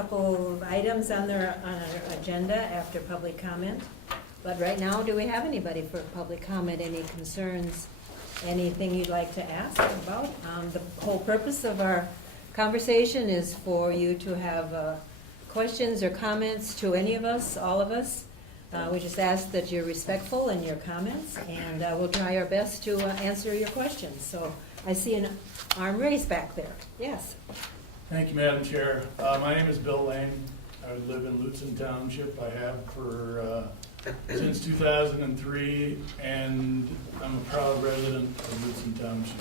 couple of items on our agenda after public comment. But right now, do we have anybody for public comment? Any concerns? Anything you'd like to ask about? The whole purpose of our conversation is for you to have questions or comments to any of us, all of us. We just ask that you're respectful in your comments, and we'll try our best to answer your questions. So I see an arm raised back there. Yes. Thank you, Madam Chair. My name is Bill Lane. I live in Lutzen Township. I have for since 2003, and I'm a proud resident of Lutzen Township.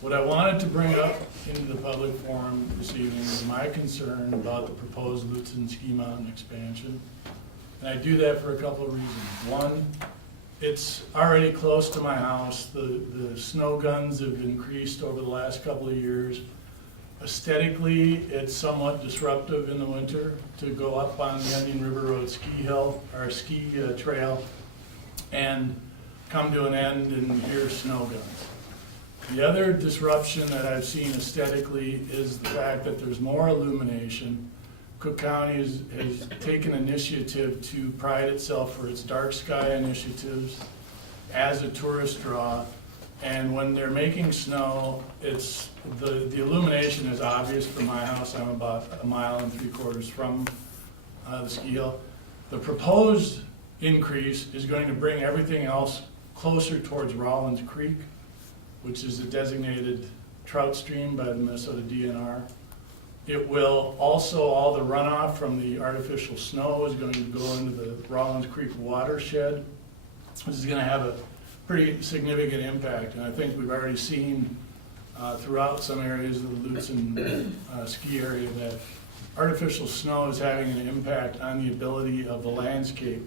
What I wanted to bring up into the public forum this evening is my concern about the proposed Lutzen Ski Mountain expansion. And I do that for a couple of reasons. One, it's already close to my house. The snow guns have increased over the last couple of years. Aesthetically, it's somewhat disruptive in the winter to go up on the Onion River Road ski hill, or ski trail, and come to an end and hear snow guns. The other disruption that I've seen aesthetically is the fact that there's more illumination. Cook County has taken initiative to pride itself for its dark sky initiatives as a tourist draw. And when they're making snow, it's the illumination is obvious from my house. I'm about 1.75 miles from the ski hill. The proposed increase is going to bring everything else closer towards Rollins Creek, which is a designated trout stream by the Minnesota DNR. It will also, all the runoff from the artificial snow is going to go into the Rollins Creek watershed. This is going to have a pretty significant impact, and I think we've already seen throughout some areas of the Lutzen ski area that artificial snow is having an impact on the ability of the landscape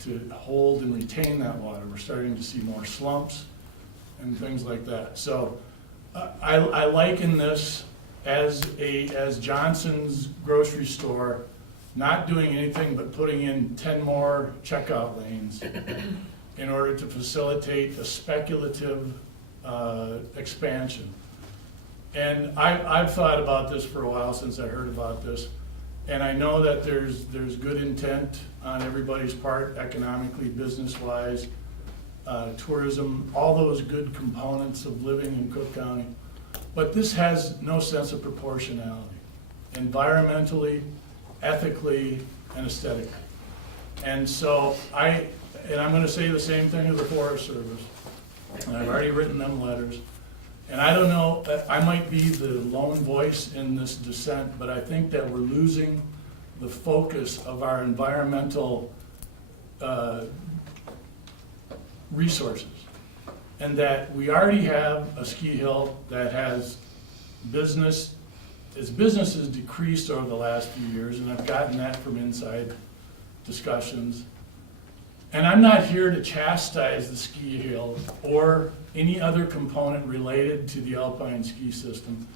to hold and retain that water. We're starting to see more slumps and things like that. So I liken this as Johnson's grocery store not doing anything but putting in 10 more checkout lanes in order to facilitate a speculative expansion. And I've thought about this for a while since I heard about this, and I know that there's good intent on everybody's part, economically, business-wise, tourism, all those good components of living in Cook County. But this has no sense of proportionality, environmentally, ethically, and aesthetically. And so I'm going to say the same thing to the Forest Service, and I've already written them letters. And I don't know, I might be the lone voice in this dissent, but I think that we're losing the focus of our environmental resources. And that we already have a ski hill that has business, its business has decreased over the last few years, and I've gotten that from inside discussions. And I'm not here to chastise the ski hill or any other component related to the alpine ski system.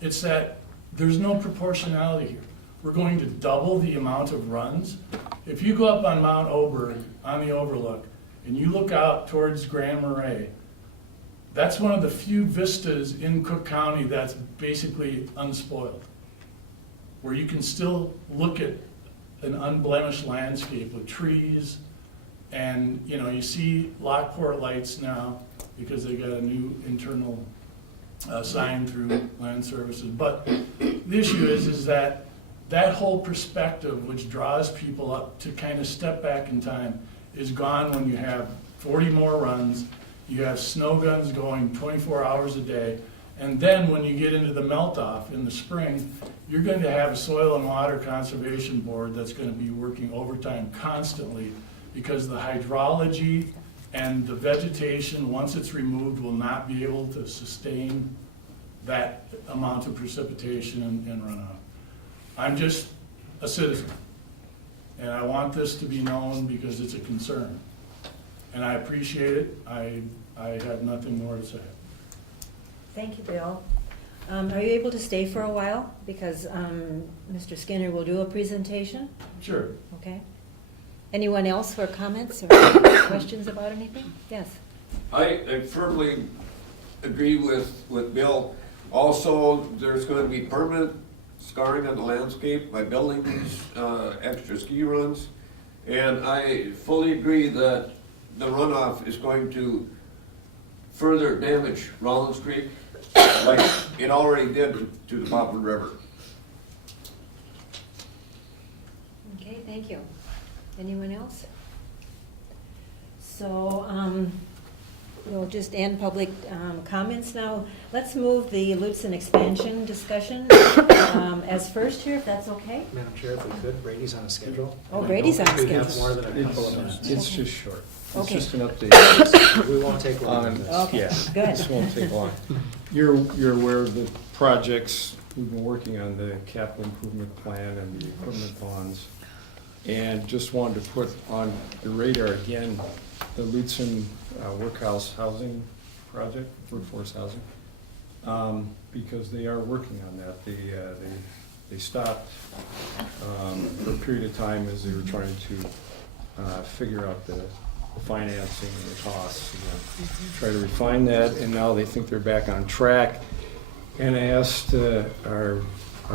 It's that there's no proportionality here. We're going to double the amount of runs. If you go up on Mount Oberg, on the overlook, and you look out towards Grand Marais, that's one of the few vistas in Cook County that's basically unspoiled, where you can still look at an unblemished landscape with trees. And you see Lockport lights now because they got a new internal sign through Land Services. But the issue is that whole perspective, which draws people up to kind of step back in time, is gone when you have 40 more runs, you have snow guns going 24 hours a day, and then when you get into the melt-off in the spring, you're going to have a Soil and Water Conservation Board that's going to be working overtime constantly, because the hydrology and the vegetation, once it's removed, will not be able to sustain that amount of precipitation and runoff. I'm just a citizen, and I want this to be known because it's a concern. And I appreciate it. I have nothing more to say. Thank you, Bill. Are you able to stay for a while? Because Mr. Skinner will do a presentation. Sure. Okay. Anyone else for comments or questions about anything? Yes. I firmly agree with Bill. Also, there's going to be permanent scarring on the landscape by building these extra ski runs. And I fully agree that the runoff is going to further damage Rollins Creek like it already did to the Poppin River. Okay, thank you. Anyone else? So, we'll just end public comments now. Let's move the Lutzen expansion discussion as first here, if that's okay? Madam Chair, if we could, Brady's on a schedule. Oh, Brady's on a I don't think we have schedule. more than a couple of minutes. It's just short. It's Okay. just an update We won't take long. on, on this. Okay, yeah, good. this won't take long. You're aware of the projects, we've been working on the capital improvement plan and the equipment bonds. And just wanted to put on the radar again, the Lutzen workhouse housing project, workforce housing. Because they are working on that. They stopped for a period of time as they were trying to figure out the financing and the costs, try to refine that, and now they think they're back on track. And I asked our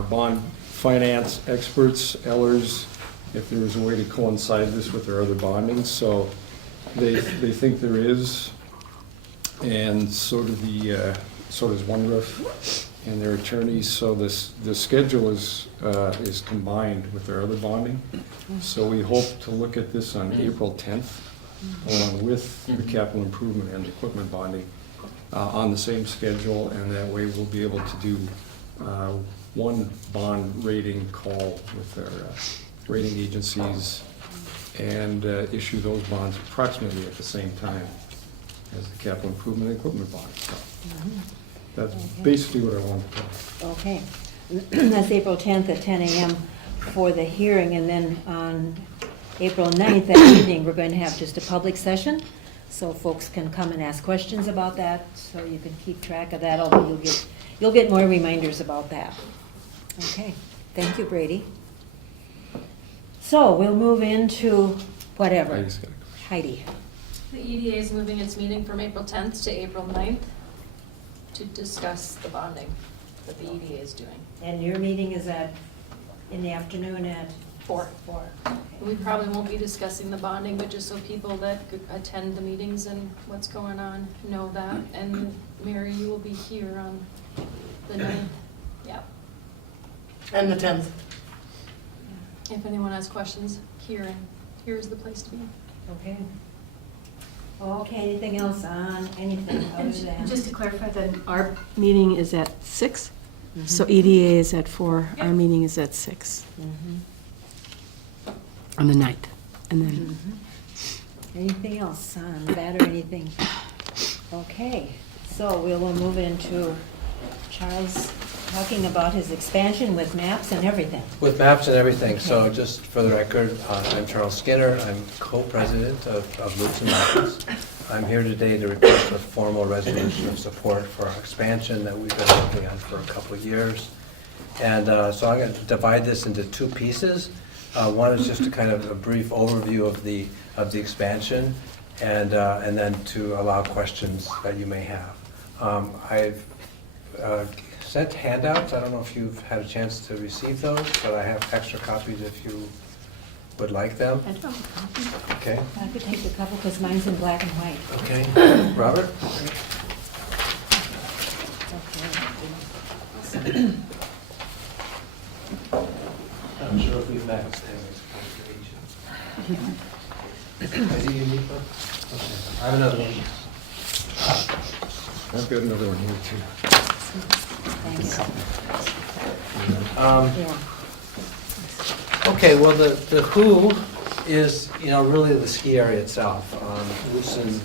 bond finance experts, Ellers, if there was a way to coincide this with their other bonding, so they think there is, and so does One Roof and their attorneys, so the schedule is combined with their other bonding. So we hope to look at this on April 10th, along with the capital improvement and equipment bonding, on the same schedule, and that way we'll be able to do one bond rating call with our rating agencies and issue those bonds approximately at the same time as the capital improvement and equipment bond. So that's basically what I wanted to tell you. Okay. That's April 10th at 10 a.m. for the hearing, and then on April 9th that evening, we're going to have just a public session, so folks can come and ask questions about that, so you can keep track of that, although you'll get more reminders about that. Okay, thank you, Brady. So we'll move into whatever. I just got a question. Heidi. The EDA is moving its meeting from April 10th to April 9th to discuss the bonding that the EDA is doing. And your meeting is in the afternoon at 4. 4. We probably won't be discussing the bonding, but just so people that attend the meetings and what's going on know that. And Mary, you will be here on the 9th. Yeah. And the 10th. If anyone has questions, here's the place to be. Okay. Okay, anything else on anything other than? Just to clarify, then our meeting is at 6, so Mhm. EDA is at 4, our meeting is at 6 Mhm. on the 9th. And then, Mhm. Anything else on that or anything? Okay, so we'll move into Charles talking about his expansion with maps and everything. With maps and everything, so Okay. just for the record, I'm Charles Skinner, I'm co-president of Lutzen Mountains. I'm here today to request a formal resolution of support for our expansion that we've been working on for a couple of years. And so I'm going to divide this into two pieces. One is just a kind of a brief overview of the expansion, and then to allow questions that you may have. I've sent handouts. I don't know if you've had a chance to receive those, but I have extra copies if you would like them. I don't have a copy. Okay. I could take a couple because mine's in black and white. Okay. Robert? Okay. I'm sure if we've met. Is he unique one? Okay. I have another one. I've got another one here too. Thanks. Yeah. Okay, well, the who is, really the ski area itself. Lutzen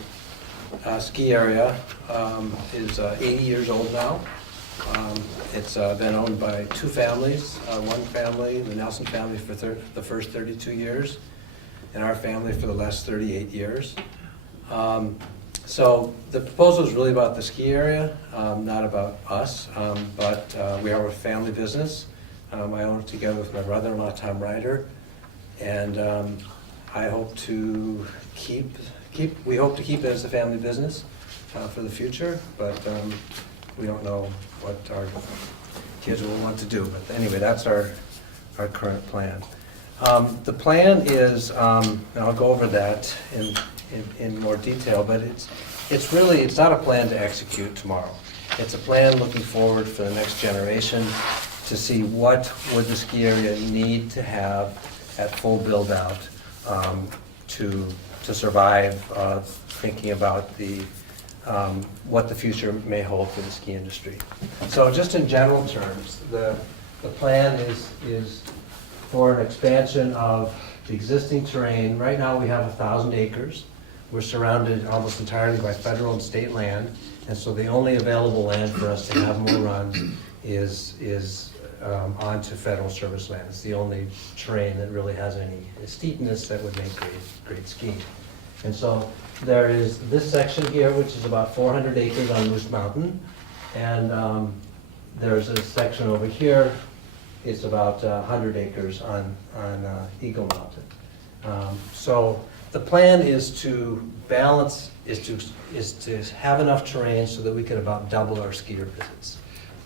ski area is 80 years old now. It's been owned by two families. One family, the Nelson family, for the first 32 years, and our family for the last 38 years. So the proposal is really about the ski area, not about us, but we are a family business. I own it together with my brother-in-law, Tom Ryder, and I hope to we hope to keep it as a family business for the future, but we don't know what our kids will want to do. But anyway, that's our current plan. The plan is, and I'll go over that in more detail, but it's not a plan to execute tomorrow. It's a plan looking forward for the next generation to see what would the ski area need to have at full build-out to survive, thinking about what the future may hold for the ski industry. So just in general terms, the plan is for an expansion of the existing terrain. Right now, we have 1,000 acres. We're surrounded almost entirely by federal and state land, and so the only available land for us to have more runs is onto federal service land. It's the only terrain that really has any steepness that would make great skiing. And so there is this section here, which is about 400 acres on Moose Mountain, and there's a section over here. It's about 100 acres on Eagle Mountain. So the plan is to balance, is to have enough terrain so that we can about double our skier visits.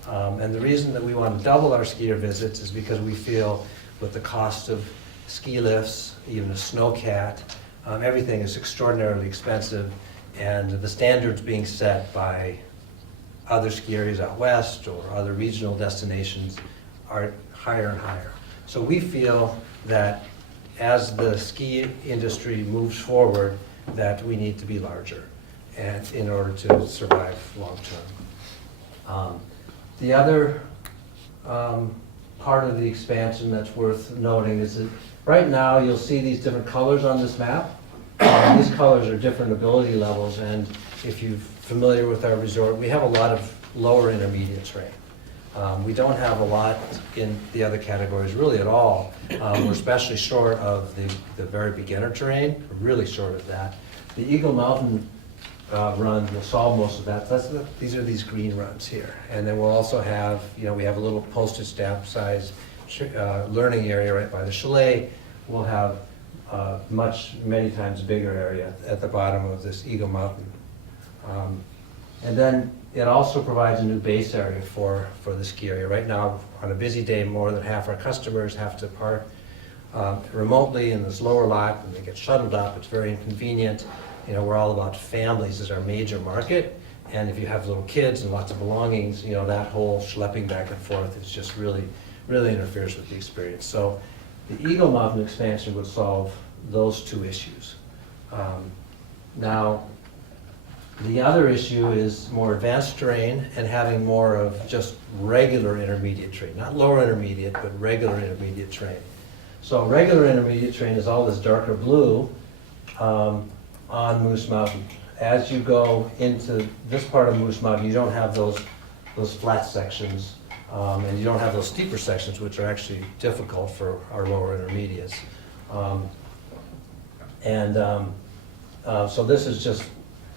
And the reason that we want to double our skier visits is because we feel with the cost of ski lifts, even a snowcat, everything is extraordinarily expensive, and the standards being set by other ski areas out west or other regional destinations are higher and higher. So we feel that as the ski industry moves forward, that we need to be larger and in order to survive long term. The other part of the expansion that's worth noting is that right now you'll see these different colors on this map. These colors are different ability levels, and if you're familiar with our resort, we have a lot of lower intermediate terrain. We don't have a lot in the other categories really at all. We're especially short of the very beginner terrain, we're really short of that. The Eagle Mountain run will solve most of that. These are these green runs here. And then we'll also have, we have a little postage stamp size learning area right by the chalet. We'll have many times bigger area at the bottom of this Eagle Mountain. And then it also provides a new base area for the ski area. Right now, on a busy day, more than half our customers have to park remotely in this lower lot, and they get shuttled up. It's very inconvenient. We're all about families as our major market, and if you have little kids and lots of belongings, that whole schlepping back and forth is just really interferes with the experience. So the Eagle Mountain expansion would solve those two issues. Now, the other issue is more advanced terrain and having more of just regular intermediate terrain, not lower intermediate, but regular intermediate terrain. So regular intermediate terrain is all this darker blue on Moose Mountain. As you go into this part of Moose Mountain, you don't have those flat sections, and you don't have those steeper sections, which are actually difficult for our lower intermediates. So this is just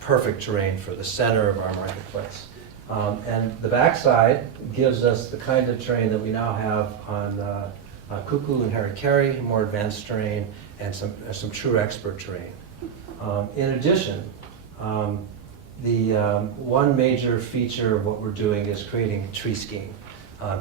perfect terrain for the center of our marketplace. And the backside gives us the kind of terrain that we now have on Cuckoo and Harry Carey, more advanced terrain, and some true expert terrain. In addition, the one major feature of what we're doing is creating tree skiing.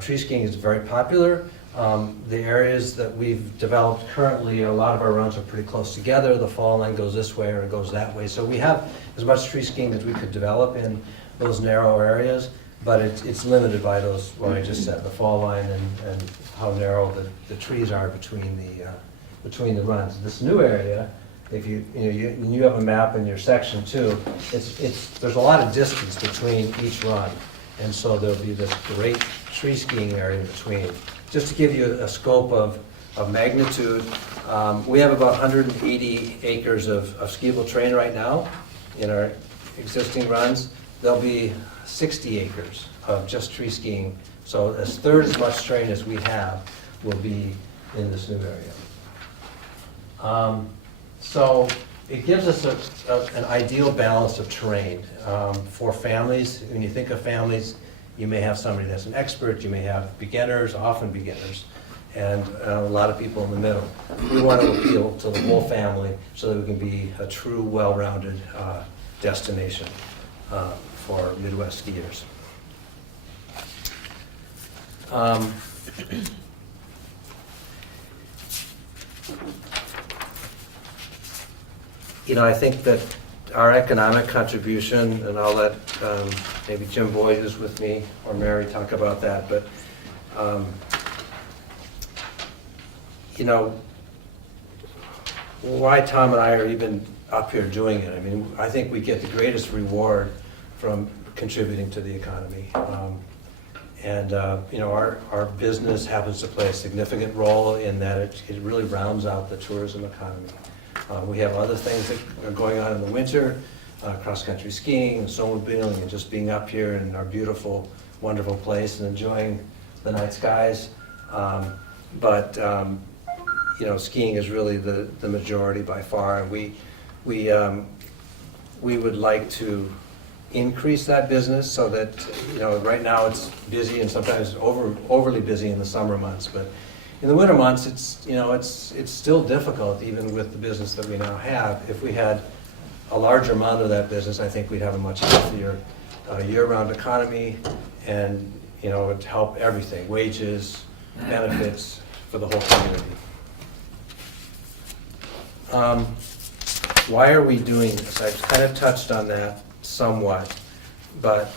Tree skiing is very popular. The areas that we've developed currently, a lot of our runs are pretty close together. The fall line goes this way or it goes that way. So we have as much tree skiing as we could develop in those narrow areas, but it's limited by those, what I just said, the fall line and how narrow the trees are between the runs. This new area, if you have a map in your section too, there's a lot of distance between each run, and so there'll be this great tree skiing area in between. Just to give you a scope of magnitude, we have about 180 acres of skiable terrain right now in our existing runs. There'll be 60 acres of just tree skiing. So a third as much terrain as we have will be in this new area. So it gives us an ideal balance of terrain for families. When you think of families, you may have somebody that's an expert, you may have beginners, often beginners, and a lot of people in the middle. We want to appeal to the whole family so that we can be a true, well-rounded destination for Midwest skiers. You know, I think that our economic contribution, and I'll let maybe Jim Boyd, who's with me, or Mary talk about that, but, you know, why Tom and I are even up here doing it, I mean, I think we get the greatest reward from contributing to the economy. You know, our business happens to play a significant role in that it really rounds out the tourism economy. We have other things that are going on in the winter, cross-country skiing and snowmobiling and just being up here in our beautiful, wonderful place and enjoying the night skies. You know, skiing is really the majority by far. And we would like to increase that business so that, you know, right now it's busy and sometimes overly busy in the summer months, but in the winter months, it's, you know, it's still difficult even with the business that we now have. If we had a larger amount of that business, I think we'd have a much healthier year-round economy, and, you know, it'd help everything, wages, benefits for the whole community. Why are we doing this? I've kind of touched on that somewhat, but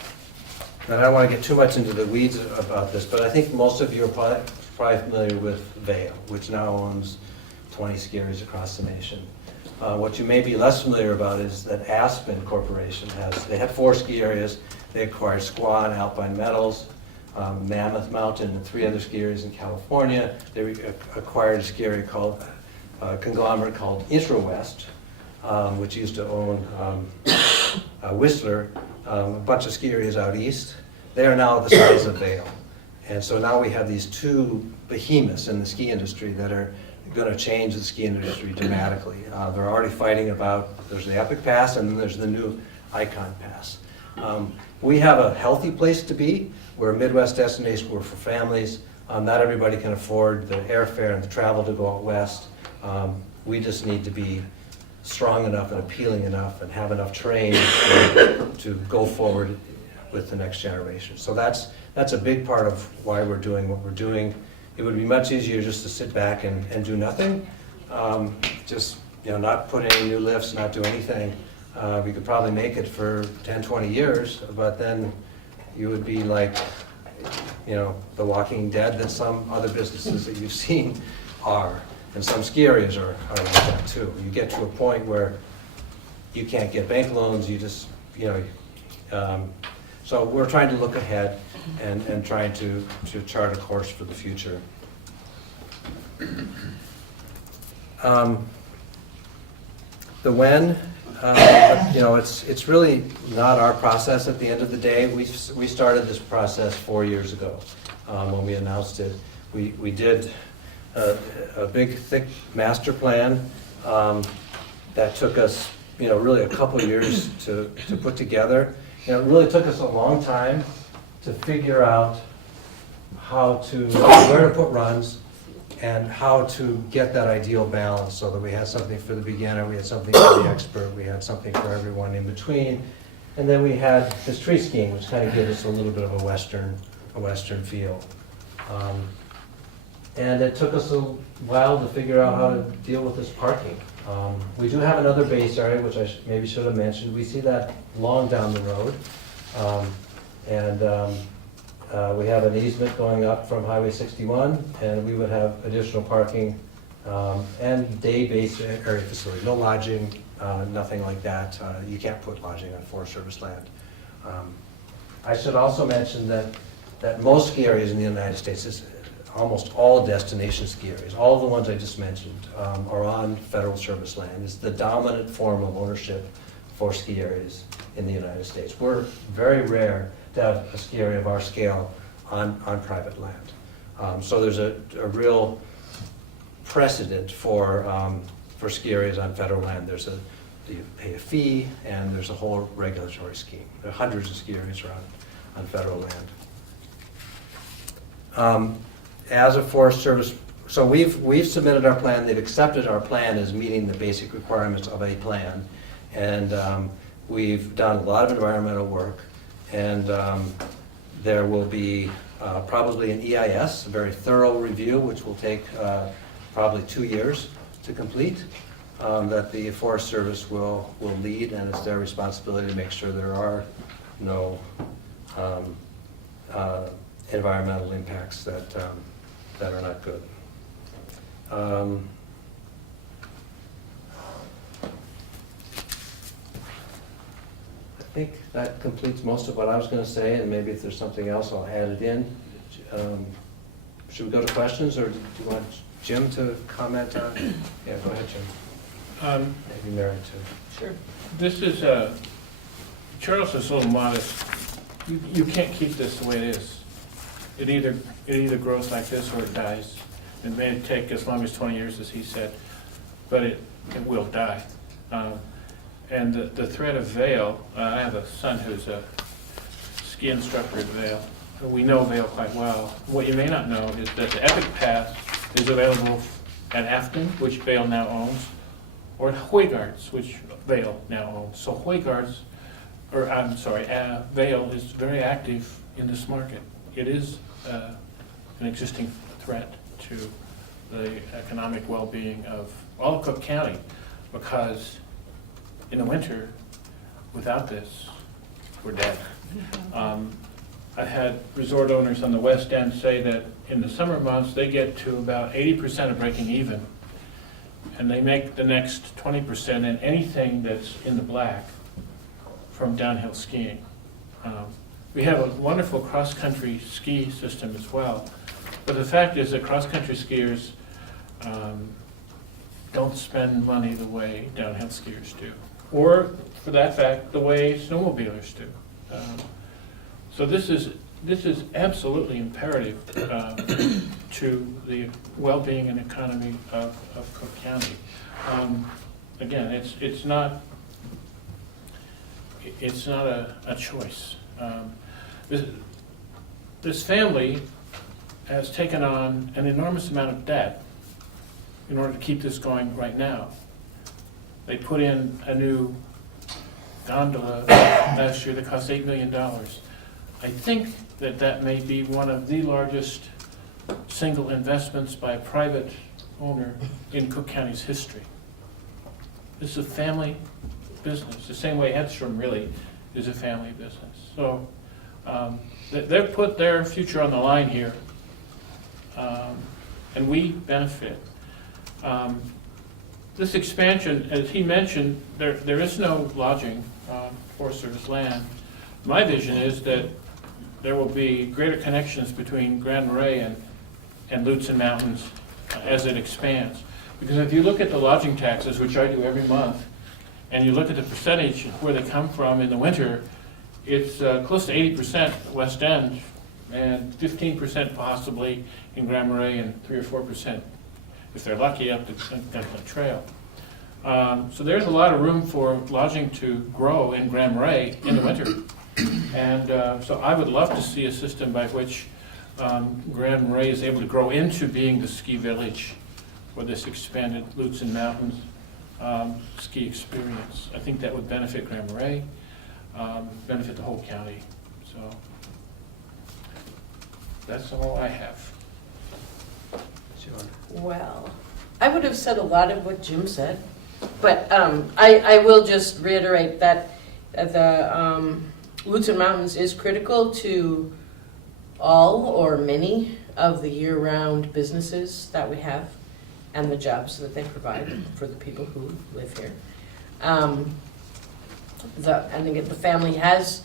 I don't want to get too much into the weeds about this, but I think most of you are probably familiar with Vail, which now owns 20 ski areas across the nation. What you may be less familiar about is that Aspen Corporation they have 4 ski areas. They acquired Squaw and Alpine Metals, Mammoth Mountain, and 3 other ski areas in California. They acquired a ski area called, conglomerate called IntraWest, which used to own Whistler, a bunch of ski areas out east. They are now the size of Vail. And so now we have these 2 behemoths in the ski industry that are going to change the ski industry dramatically. They're already fighting about, there's the Epic Pass and then there's the new Icon Pass. We have a healthy place to be. We're a Midwest destination. We're for families. Not everybody can afford the airfare and the travel to go out west. We just need to be strong enough and appealing enough and have enough terrain to go forward with the next generation. So that's a big part of why we're doing what we're doing. It would be much easier just to sit back and do nothing. Just, you know, not put any new lifts, not do anything. We could probably make it for 10, 20 years, but then you would be like, you know, the Walking Dead that some other businesses that you've seen are. And some ski areas are like that too. You get to a point where you can't get bank loans, you just, you know, so we're trying to look ahead and trying to chart a course for the future. The when, you know, it's really not our process at the end of the day. We started this process 4 years ago when we announced it. We did a big, thick master plan that took us, you know, really a couple years to put together. You know, it really took us a long time to figure out where to put runs and how to get that ideal balance so that we had something for the beginner, we had something for the expert, we had something for everyone in between. And then we had this tree skiing, which kind of gives us a little bit of a Western feel. And it took us a while to figure out how to deal with this parking. We do have another base area, which I maybe should have mentioned. We see that long down the road. We have an easement going up from Highway 61, and we would have additional parking and day-based area facility. No lodging, nothing like that. You can't put lodging on Forest Service land. I should also mention that most ski areas in the United States, almost all destination ski areas, all of the ones I just mentioned, are on federal service land. It's the dominant form of ownership for ski areas in the United States. We're very rare to have a ski area of our scale on private land. So there's a real precedent for ski areas on federal land. You pay a fee, and there's a whole regulatory scheme. There are hundreds of ski areas around on federal land. As a Forest Service, so we've submitted our plan. They've accepted our plan as meeting the basic requirements of a plan, and we've done a lot of environmental work, and there will be probably an EIS, a very thorough review, which will take probably 2 years to complete, that the Forest Service will lead, and it's their responsibility to make sure there are no environmental impacts that are not good. I think that completes most of what I was going to say, and maybe if there's something else, I'll add it in. Should we go to questions, or do you want Jim to comment on? Yeah, go ahead, Jim. Maybe Mary too. Sure. This is, Charles is a little modest. You can't keep this the way it is. It either grows like this or it dies. It may take as long as 20 years, as he said, but it will die. And the threat of Vail, I have a son who's a ski instructor at Vail. We know Vail quite well. What you may not know is that the Epic Pass is available at Afton, which Vail now owns, or at Hoygards, which Vail now owns. So Hoygards, or I'm sorry, Vail is very active in this market. It is an existing threat to the economic well-being of all of Cook County, because in the winter, without this, we're dead. I've had resort owners on the West End say that in the summer months, they get to about 80% of breaking even, and they make the next 20% in anything that's in the black from downhill skiing. We have a wonderful cross-country ski system as well, but the fact is that cross-country skiers don't spend money the way downhill skiers do, or for that fact, the way snowmobilers do. So this is absolutely imperative to the well-being and economy of Cook County. Again, it's not a choice. This family has taken on an enormous amount of debt in order to keep this going right now. They put in a new gondola last year that cost $8 million. I think that may be one of the largest single investments by a private owner in Cook County's history. This is a family business, the same way Edstrom really is a family business. So they've put their future on the line here, and we benefit. This expansion, as he mentioned, there is no lodging on Forest Service land. My vision is that there will be greater connections between Grand Marais and Lutsen Mountains as it expands. Because if you look at the lodging taxes, which I do every month, and you look at the percentage where they come from in the winter, it's close to 80% West End, and 15% possibly in Grand Marais, and 3 or 4%, if they're lucky, up to Gunflint Trail. So there's a lot of room for lodging to grow in Grand Marais in the winter. And so I would love to see a system by which Grand Marais is able to grow into being the ski village for this expanded Lutsen Mountains ski experience. I think that would benefit Grand Marais, benefit the whole county. So that's all I have. Well, I would have said a lot of what Jim said, but I will just reiterate that the Lutsen Mountains is critical to all or many of the year-round businesses that we have and the jobs that they provide for the people who live here. And again, the family has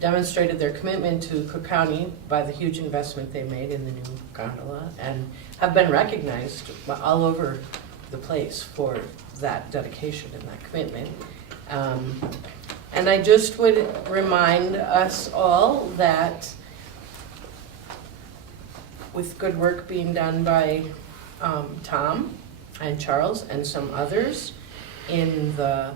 demonstrated their commitment to Cook County by the huge investment they made in the new gondola, and have been recognized all over the place for that dedication and that commitment. And I just would remind us all that with good work being done by Tom and Charles and some others in the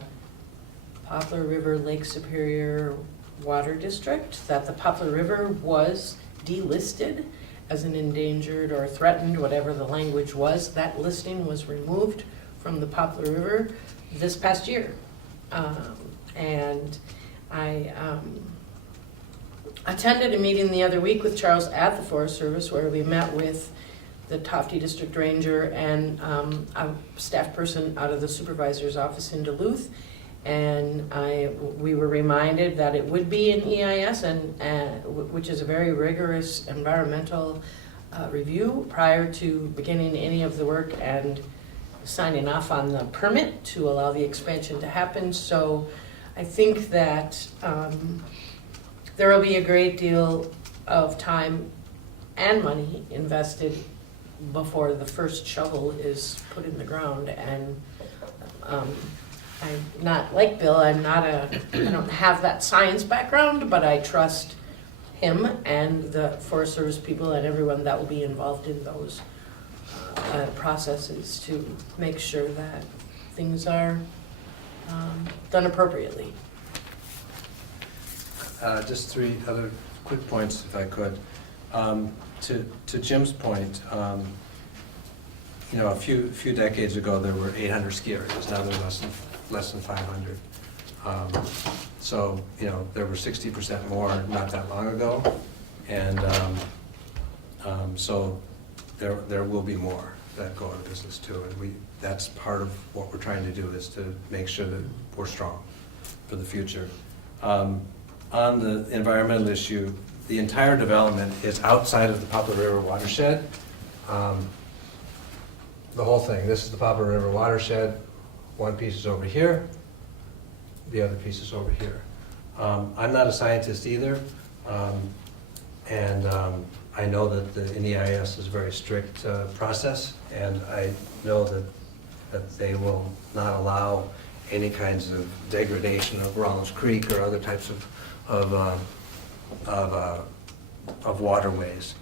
Poplar River Lake Superior Water District, that the Poplar River was delisted as an endangered or threatened, whatever the language was. That listing was removed from the Poplar River this past year. And I attended a meeting the other week with Charles at the Forest Service where we met with the Tofty District Ranger and a staff person out of the supervisor's office in Duluth. And we were reminded that it would be an EIS, which is a very rigorous environmental review prior to beginning any of the work and signing off on the permit to allow the expansion to happen. So I think that there will be a great deal of time and money invested before the first shovel is put in the ground. And I'm not like Bill, I don't have that science background, but I trust him and the Forest Service people and everyone that will be involved in those processes to make sure that things are done appropriately. Just 3 other quick points, if I could. To Jim's point, a few decades ago, there were 800 ski areas. Now there are less than 500. So, there were 60% more not that long ago. And so there will be more that go out of business too. And that's part of what we're trying to do, is to make sure that we're strong for the future. On the environmental issue, the entire development is outside of the Poplar River watershed. The whole thing. This is the Poplar River watershed. One piece is over here. The other piece is over here. I'm not a scientist either, and I know that the NEIS is a very strict process, and I know that they will not allow any kinds of degradation of Rollins Creek or other types of waterways.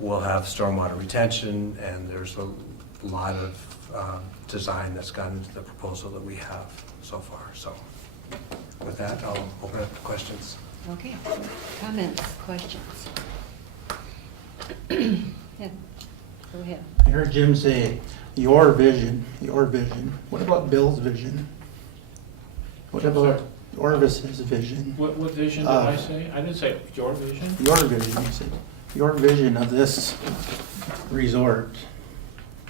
We'll have stormwater retention, and there's a lot of design that's gone into the proposal that we have so far. So with that, I'll open up to questions. Okay, comments, questions? Yeah, go ahead. I heard Jim say, your vision. What about Bill's vision? What about Orvis's vision? What vision did I say? I didn't say your vision. Your vision, you said. Your vision of this resort.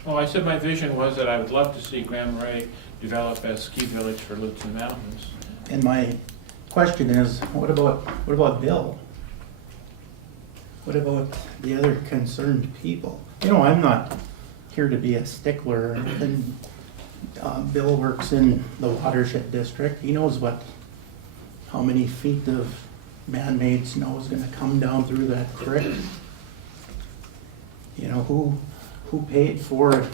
Oh, I said my vision was that I would love to see Grand Marais develop as ski village for Lutsen Mountains. And my question is, what about Bill? What about the other concerned people? I'm not here to be a stickler or anything. Bill works in the watershed district. He knows how many feet of man-made snow is gonna come down through that creek. Who paid for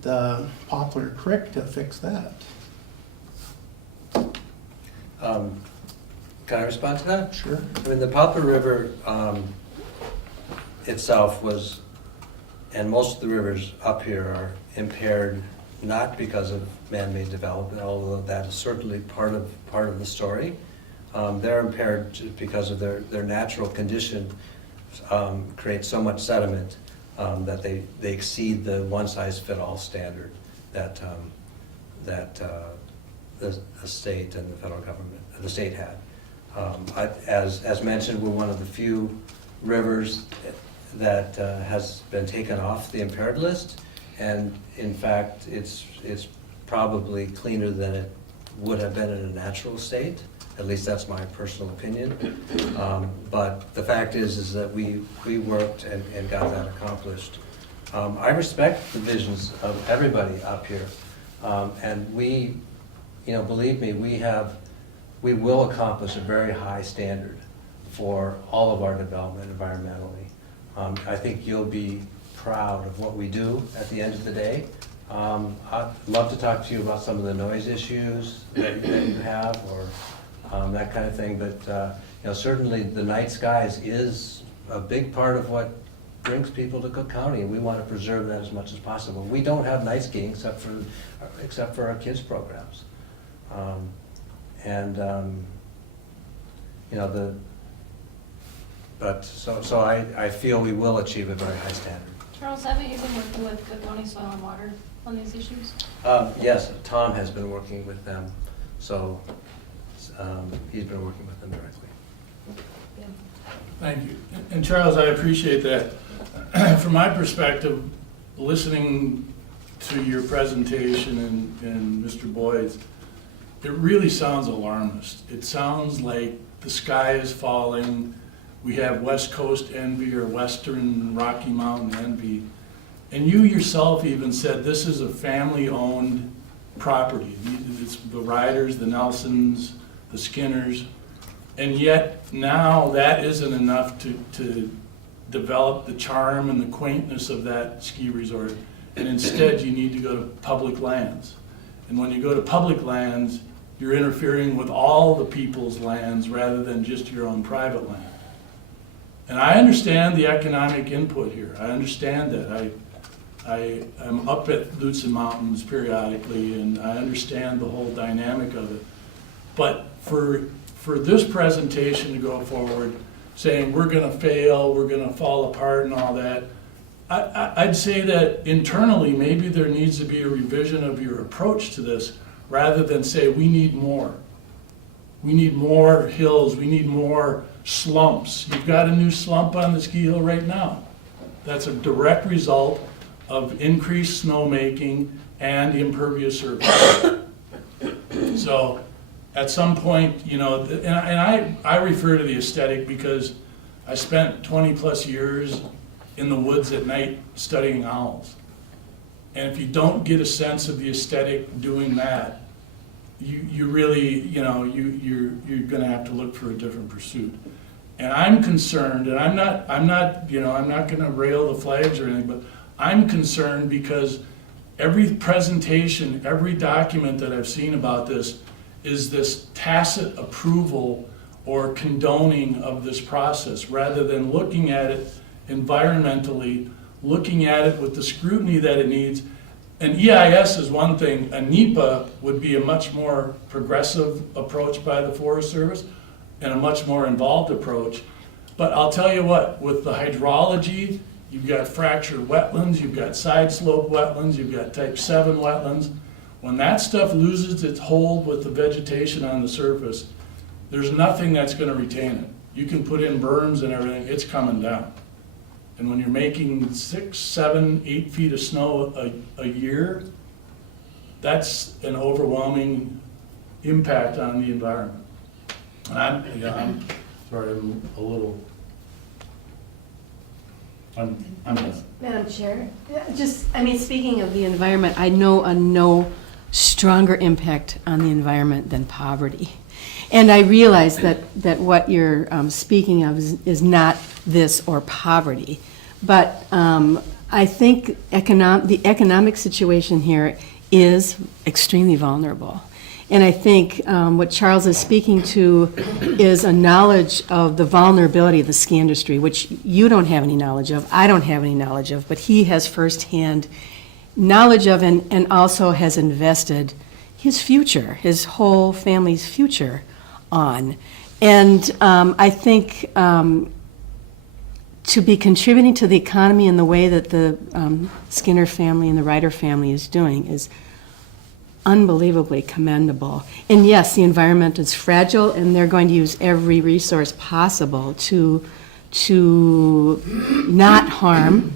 the Poplar Creek to fix that? Can I respond to that? Sure. I mean, the Poplar River itself was, and most of the rivers up here are impaired not because of man-made development, although that is certainly part of the story. They're impaired just because of their natural condition creates so much sediment that they exceed the one-size-fit-all standard that the state and the federal government, the state had. As mentioned, we're one of the few rivers that has been taken off the impaired list, and in fact, it's probably cleaner than it would have been in a natural state. At least that's my personal opinion. But the fact is that we worked and got that accomplished. I respect the visions of everybody up here, and we, believe me, we will accomplish a very high standard for all of our development environmentally. I think you'll be proud of what we do at the end of the day. I'd love to talk to you about some of the noise issues that you have, or that kind of thing, but certainly the night skies is a big part of what brings people to Cook County, and we want to preserve that as much as possible. We don't have night skiing except for our kids' programs. I feel we will achieve a very high standard. Charles, haven't you been working with the County Soil and Water on these issues? Yes, Tom has been working with them, so he's been working with them directly. Thank you. And Charles, I appreciate that. From my perspective, listening to your presentation and Mr. Boyd's, it really sounds alarmist. It sounds like the sky is falling. We have West Coast envy or Western Rocky Mountain envy. And you yourself even said this is a family-owned property. It's the Riders, the Nelsons, the Skinners. And yet now that isn't enough to develop the charm and the quaintness of that ski resort. And instead you need to go to public lands. And when you go to public lands, you're interfering with all the people's lands rather than just your own private land. And I understand the economic input here. I understand that. I am up at Lutsen Mountains periodically, and I understand the whole dynamic of it. But for this presentation to go forward, saying we're gonna fail, we're gonna fall apart and all that, I'd say that internally, maybe there needs to be a revision of your approach to this, rather than say we need more. We need more hills, we need more slumps. You've got a new slump on the ski hill right now. That's a direct result of increased snowmaking and impervious surface. So at some point, you know, and I refer to the aesthetic because I spent 20 plus years in the woods at night studying owls. And if you don't get a sense of the aesthetic doing that, you really, you know, you're gonna have to look for a different pursuit. And I'm concerned, and I'm not, you know, I'm not gonna rail the flags or anything, but I'm concerned because every presentation, every document that I've seen about this is this tacit approval or condoning of this process, rather than looking at it environmentally, looking at it with the scrutiny that it needs. An EIS is one thing, a NEPA would be a much more progressive approach by the Forest Service and a much more involved approach. But I'll tell you what, with the hydrology, you've got fractured wetlands, you've got side slope wetlands, you've got type 7 wetlands. When that stuff loses its hold with the vegetation on the surface, there's nothing that's gonna retain it. You can put in berms and everything, it's coming down. And when you're making 6, 7, 8 feet of snow a year, that's an overwhelming impact on the environment. And I'm sorry, I'm a little, I'm Madam Chair, just, I mean, speaking of the environment, I know a no stronger impact on the environment than poverty. And I realize that what you're speaking of is not this or poverty. But I think the economic situation here is extremely vulnerable. And I think what Charles is speaking to is a knowledge of the vulnerability of the ski industry, which you don't have any knowledge of, I don't have any knowledge of, but he has firsthand knowledge of and also has invested his future, his whole family's future on. And I think to be contributing to the economy in the way that the Skinner family and the Ryder family is doing is unbelievably commendable. And yes, the environment is fragile, and they're going to use every resource possible to not harm.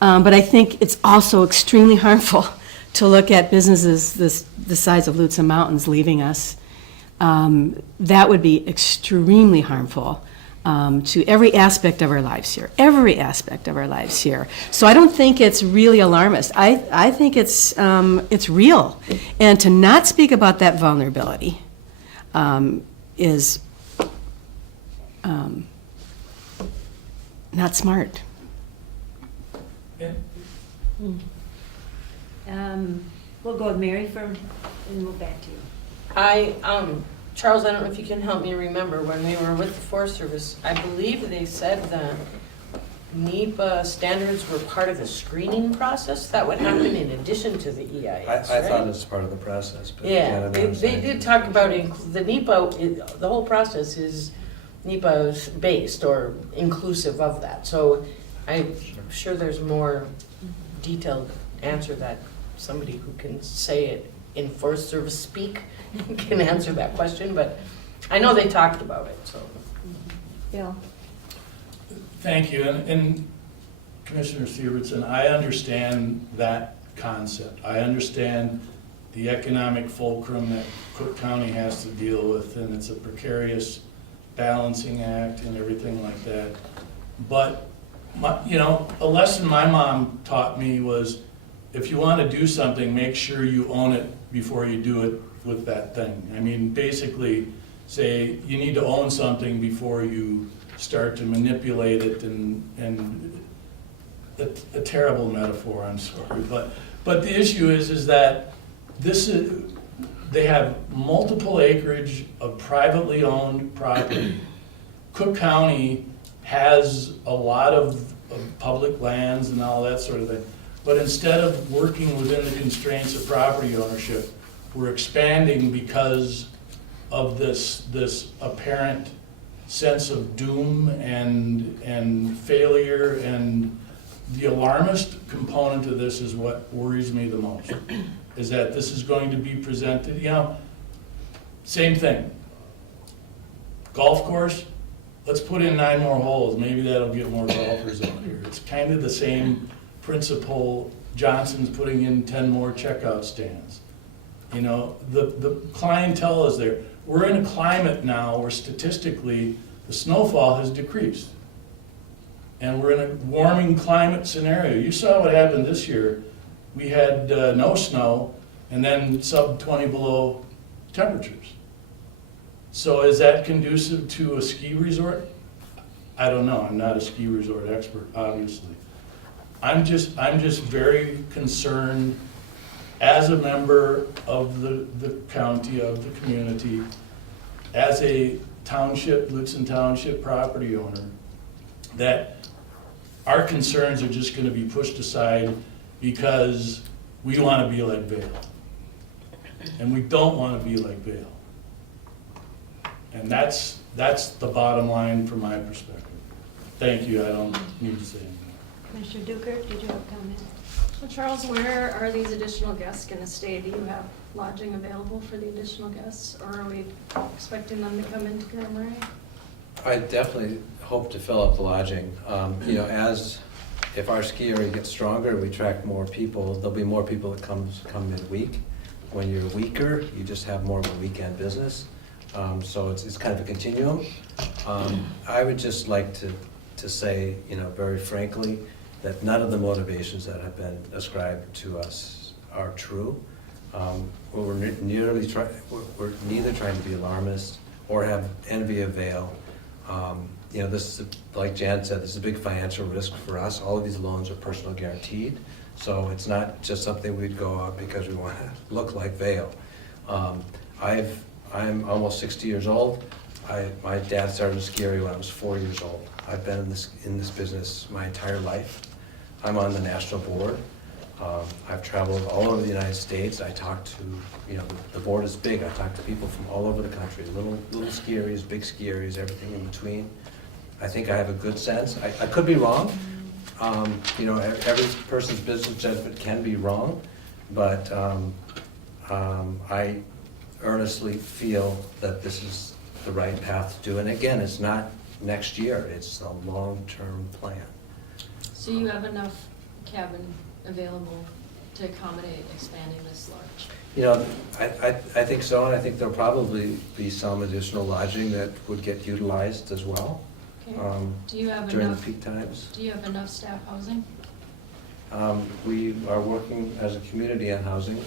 But I think it's also extremely harmful to look at businesses the size of Lutsen Mountains leaving us. That would be extremely harmful to every aspect of our lives here, every aspect of our lives here. So I don't think it's really alarmist. I think it's real. And to not speak about that vulnerability is not smart. We'll go with Mary and move back to you. Charles, I don't know if you can help me remember, when we were with the Forest Service, I believe they said that NEPA standards were part of the screening process that would happen in addition to the EIS, I thought right? it was part of the process, but. Yeah, I they understand. did talk about the NEPA, the whole process is NEPA based or inclusive of that. So I'm sure there's more detailed answer that somebody who can say it in Forest Service speak can answer that question, but I know they talked about it, so. Bill? Thank you, and Commissioner Severson, I understand that concept. I understand the economic fulcrum that Cook County has to deal with, and it's a precarious balancing act and everything like that. But, a lesson my mom taught me was, if you want to do something, make sure you own it before you do it with that thing. I mean, basically, say, you need to own something before you start to manipulate it, and a terrible metaphor, I'm sorry, but the issue is that they have multiple acreage of privately owned property. Cook County has a lot of public lands and all that sort of thing, but instead of working within the constraints of property ownership, we're expanding because of this apparent sense of doom and failure, and the alarmist component of this is what worries me the most, is that this is going to be presented, same thing. Golf course, let's put in 9 more holes, maybe that'll get more golfers out here. It's kind of the same principle. Johnson's putting in 10 more checkout stands. The clientele is there. We're in a climate now where statistically the snowfall has decreased. And we're in a warming climate scenario. You saw what happened this year. We had no snow and then sub 20 below temperatures. So is that conducive to a ski resort? I don't know. I'm not a ski resort expert, obviously. I'm just very concerned as a member of the county, of the community, as a township, Lutzen Township property owner, that our concerns are just gonna be pushed aside because we wanna be like Vail. And we don't wanna be like Vail. And that's the bottom line from my perspective. Thank you, I don't need to say anything. Commissioner Duker, did you have a comment? So Charles, where are these additional guests going to stay? Do you have lodging available for the additional guests, or are we expecting them to come into Grand I definitely hope to fill up the lodging. If our ski area gets stronger, we attract more people, there'll be more people that come midweek. When you're weaker, you just have more of a weekend business. So it's kind of a continuum. I would just like to say, very frankly, that none of the motivations that have been ascribed to us are true. We're neither trying to be alarmist or have envy of Vail. This is, like Jan said, this is a big financial risk for us. All of these loans are personal guaranteed, so it's not just something we'd go out because we want to look like Vail. I'm almost 60 years old. My dad started a ski area when I was 4 years old. I've been in this business my entire life. I'm on the national board. I've traveled all over the United States. I talk to, the board is big. I talk to people from all over the country, little ski areas, big ski areas, everything in between. I think I have a good sense. I could be wrong. Every person's business judgment can be wrong, but I earnestly feel that this is the right path to do. And again, it's not next year, it's a long-term plan. So you have enough cabin available to accommodate expanding this large? I think so, and I think there'll probably be some additional lodging that would get utilized as well. Okay. Do you have during enough? the peak times. Do you have enough staff housing? We are working as a community on housing,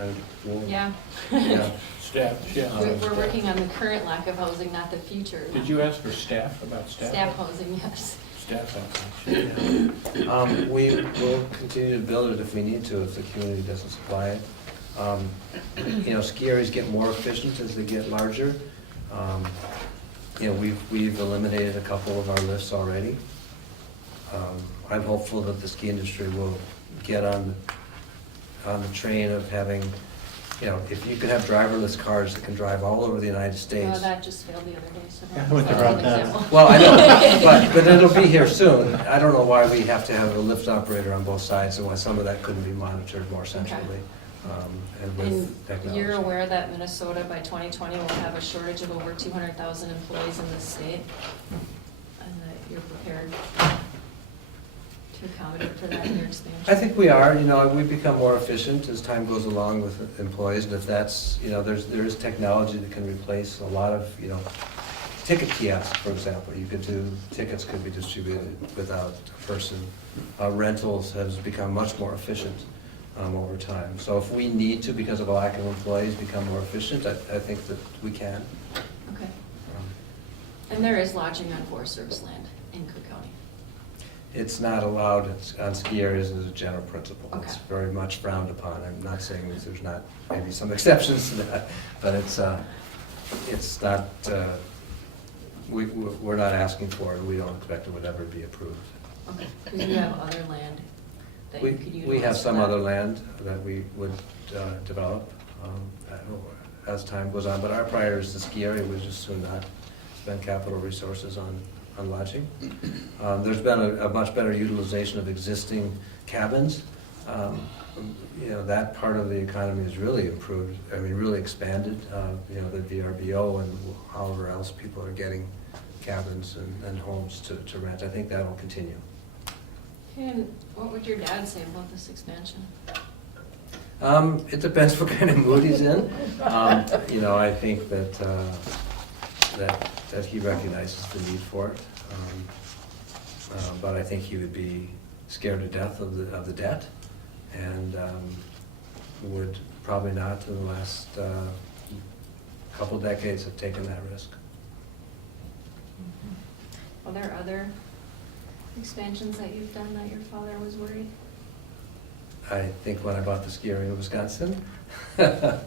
and we'll. Yeah. Yeah. Staff, yeah. We're working on the current lack of housing, not the future. Did you ask for staff, about staff? Staff housing, yes. Staff housing. We will continue to build it if we need to, if the community doesn't supply it. Ski areas get more efficient as they get larger. We've eliminated a couple of our lifts already. I'm hopeful that the ski industry will get on the train of having, if you could have driverless cars that can drive all over the United States. Well, that just failed the other day, so Yeah, that's what not about an that? example. Well, I know, but it'll be here soon. I don't know why we have to have a lift operator on both sides and why some of that couldn't be monitored more centrally. And with And technology. you're aware that Minnesota by 2020 will have a shortage of over 200,000 employees in this state? And that you're prepared to accommodate for that in your expansion? I think we are, we become more efficient as time goes along with employees, and if that's, there is technology that can replace a lot of, ticket kiosks, for example. Tickets could be distributed without a person. Rentals has become much more efficient over time. So if we need to, because of a lack of employees, become more efficient, I think that we can. Okay. And there is lodging on Forest Service land in Cook County? It's not allowed on ski areas as a general principle. It's Okay. very much frowned upon. I'm not saying that there's not maybe some exceptions to that, but it's not, we're not asking for it. We don't expect it would ever be approved. Okay, because you have other land that you could utilize. We have for some that. other land that we would develop as time goes on, but our priority is the ski area. We just soon not spend capital resources on lodging. There's been a much better utilization of existing cabins. That part of the economy has really improved, really expanded. The VRBO and however else people are getting cabins and homes to rent. I think that will continue. And what would your dad say about this expansion? It depends what kind of mood he's in. I think that he recognizes the need for it. But I think he would be scared to death of the debt, and would probably not in the last couple decades have taken that risk. Are there other expansions that you've done that your father was worried? I think when I bought the ski area in Wisconsin, I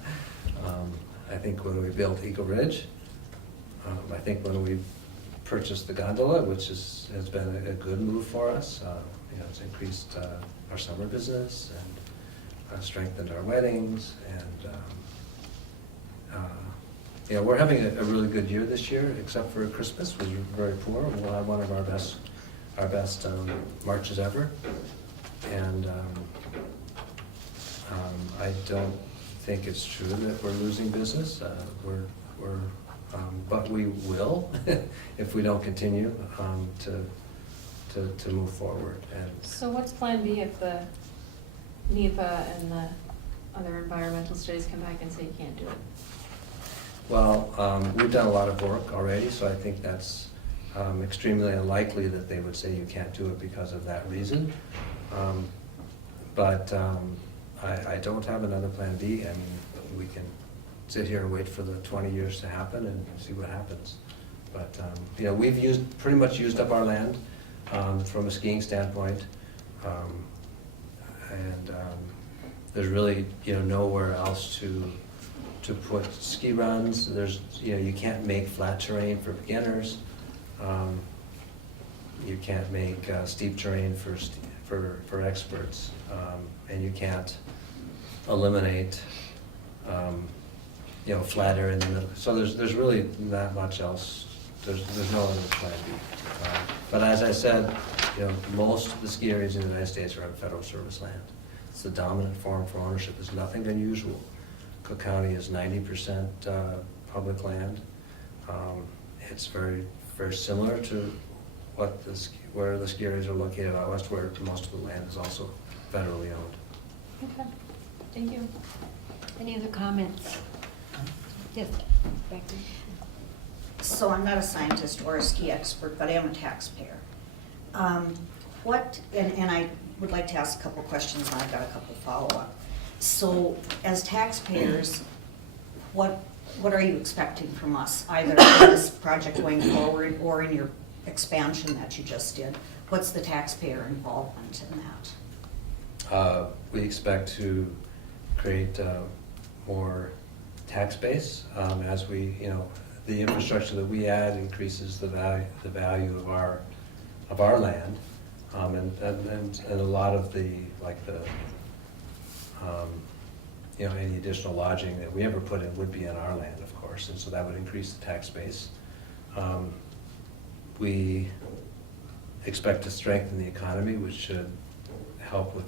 think when we built Eagle Ridge, I think when we purchased the gondola, which has been a good move for us. It's increased our summer business and strengthened our weddings, and we're having a really good year this year, except for Christmas, which was very poor. We'll have one of our best Marches ever, and I don't think it's true that we're losing business. But we will if we don't continue to move forward. And So what's plan B if the NEPA and the other environmental studies come back and say you can't do it? well, we've done a lot of work already, so I think that's extremely unlikely that they would say you can't do it because of that reason. But I don't have another plan B. I mean, we can sit here and wait for the 20 years to happen and see what happens. But, we've pretty much used up our land from a skiing standpoint. There's really, nowhere else to put ski runs. There's, you can't make flat terrain for beginners. You can't make steep terrain for experts. And you can't eliminate flat area in the middle. So there's really not much else. There's no other plan B. But as I said, most of the ski areas in the United States are on federal service land. It's the dominant form for ownership. There's nothing unusual. Cook County is 90% public land. It's very, very similar to where the ski areas are located out west, where most of the land is also federally owned. Okay, thank you. Any other comments? Yes, Becky. So I'm not a scientist or a ski expert, but I am a taxpayer. And I would like to ask a couple questions, and I've got a couple follow-up. So as taxpayers, what are you expecting from us, either in this project going forward or in your expansion that you just did? What's the taxpayer involvement in that? We expect to create more tax base as we, the infrastructure that we add increases the value of our land, and a lot of any additional lodging that we ever put in would be on our land, of course, and so that would increase the tax base. We expect to strengthen the economy, which should help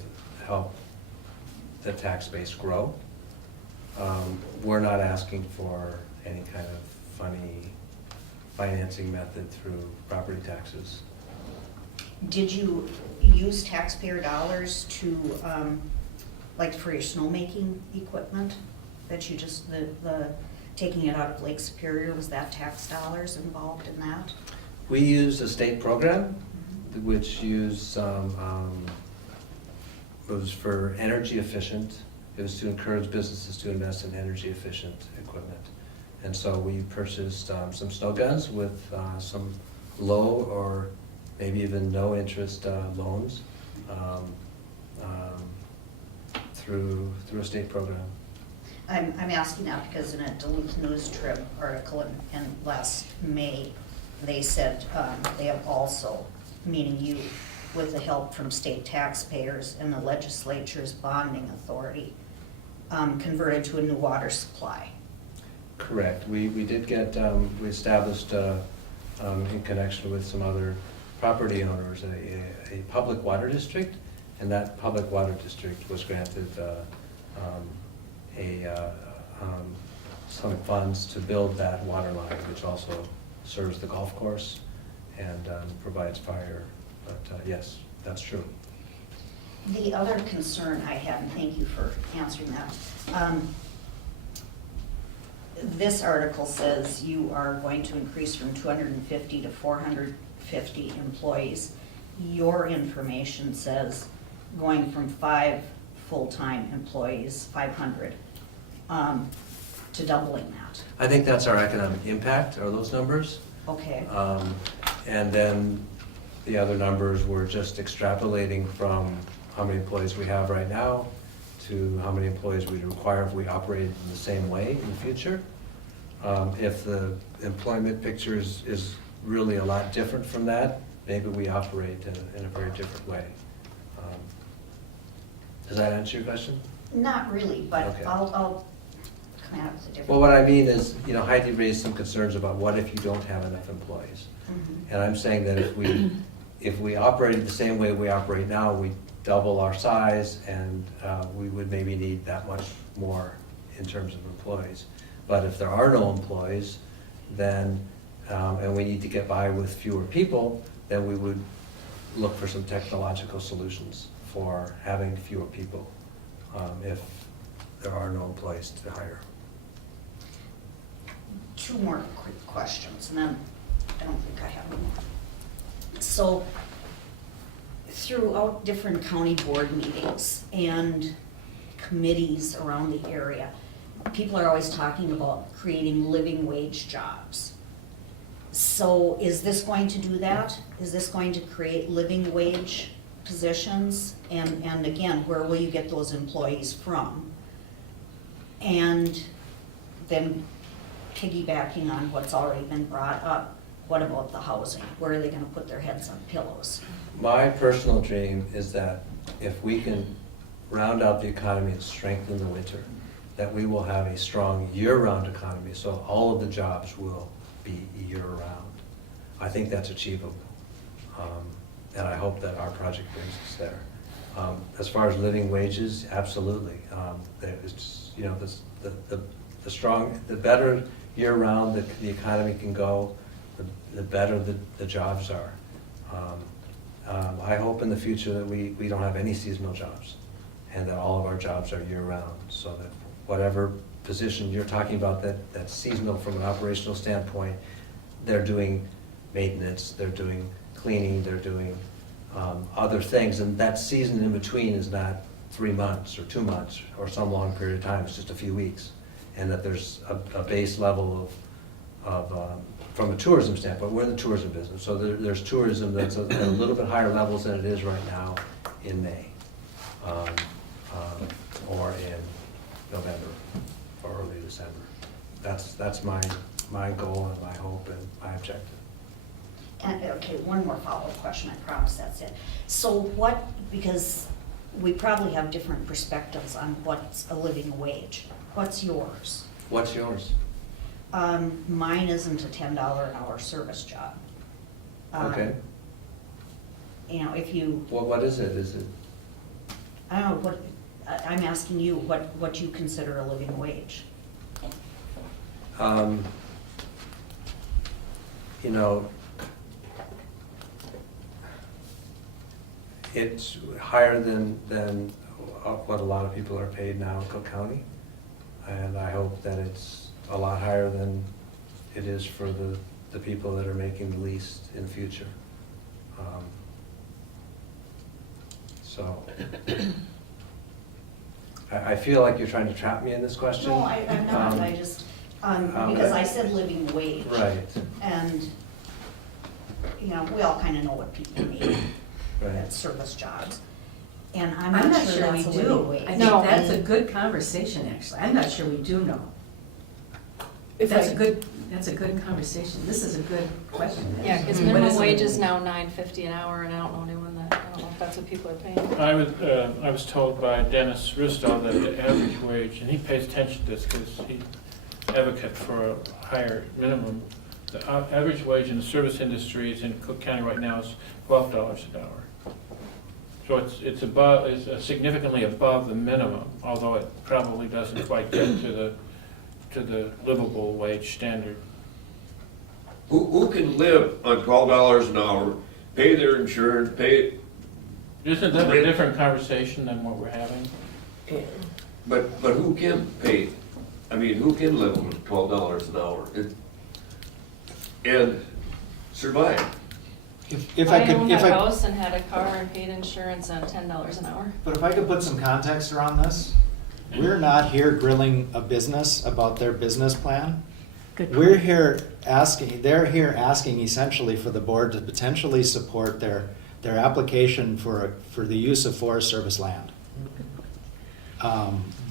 the tax base grow. We're not asking for any kind of funny financing method through property taxes. Did you use taxpayer dollars to, like for your snowmaking equipment? That you just, the taking it out of Lake Superior, was that tax dollars involved in that? We used a state program, which was for energy efficient. It was to encourage businesses to invest in energy efficient equipment. And so we purchased some snow guns with some low or maybe even no interest loans through a state program. I'm asking that because in a Duluth News Trib article in last May, they said they have also, meaning you, with the help from state taxpayers and the legislature's bonding authority, converted to a new water supply. Correct. We did get, we established in connection with some other property owners, a public water district, and that public water district was granted some funds to build that water line, which also serves the golf course and provides fire. But yes, that's true. The other concern I had, and thank you for answering that, this article says you are going to increase from 250 to 450 employees. Your information says going from 5 full-time employees, 500, to doubling that. I think that's our economic impact, are those numbers. Okay. And then the other numbers were just extrapolating from how many employees we have right now to how many employees we'd require if we operated in the same way in the future. If the employment picture is really a lot different from that, maybe we operate in a very different way. Does that answer your question? Not really, but Okay. I'll come out with a different. Well, what I mean is, Heidi raised some concerns about what if you don't have enough employees. Mhm. And I'm saying that if we operated the same way we operate now, we double our size and we would maybe need that much more in terms of employees. But if there are no employees, then, and we need to get by with fewer people, then we would look for some technological solutions for having fewer people if there are no employees to hire. 2 more quick questions, and then I don't think I have any more. So, throughout different county board meetings and committees around the area, people are always talking about creating living wage jobs. So is this going to do that? Is this going to create living wage positions? And again, where will you get those employees from? And then piggybacking on what's already been brought up, what about the housing? Where are they gonna put their heads on pillows? My personal dream is that if we can round out the economy and strengthen the winter, that we will have a strong year-round economy, so all of the jobs will be year-round. I think that's achievable, and I hope that our project brings us there. As far as living wages, absolutely. The better year-round the economy can go, the better the jobs are. I hope in the future that we don't have any seasonal jobs, and that all of our jobs are year-round, so that whatever position you're talking about that's seasonal from an operational standpoint, they're doing maintenance, they're doing cleaning, they're doing other things, and that season in between is not 3 months or 2 months or some long period of time, it's just a few weeks. And that there's a base level of from a tourism standpoint, we're in the tourism business, so there's tourism that's at a little bit higher levels than it is right now in May, or in November, or early December. That's my goal and my hope and my objective. And, okay, one more follow-up question, I promise that's it. So what, because we probably have different perspectives on what's a living wage. What's yours? What's yours? Mine isn't a $10 an hour service job. Okay. If you, What is it? Is it? I don't know, I'm asking you what you consider a living wage. It's higher than what a lot of people are paid now in Cook County. And I hope that it's a lot higher than it is for the people that are making the least in the future. So, I feel like you're trying to trap me in this question. No, I'm not, I just, because I said living wage. Right, And, you know, we all kind of know what people need right. at service jobs. And I'm not sure we that's a do. living wage. I think No. that's a good conversation, actually. I'm not sure we do know. If That's I- a good conversation. This is a good question. Yeah, because What minimum is a wage living is now $9.50 an hour, and I don't know anyone that, I don't know if that's what people are paying. I was told by Dennis Risto that the average wage, and he pays attention to this because he's advocate for a higher minimum. The average wage in the service industries in Cook County right now is $12 an hour. So it's significantly above the minimum, although it probably doesn't quite get to the livable wage standard. Who can live on $12 an hour, pay their insurance, pay, Isn't that a different conversation than what we're having? but who can pay? I mean, who can live on $12 an hour and survive? If I could, owned if a I, house and had a car and paid insurance on $10 an hour. but if I could put some context around this, we're not here grilling a business about their business plan. Good We're point. here asking, they're here asking essentially for the board to potentially support their application for the use of Forest Service land.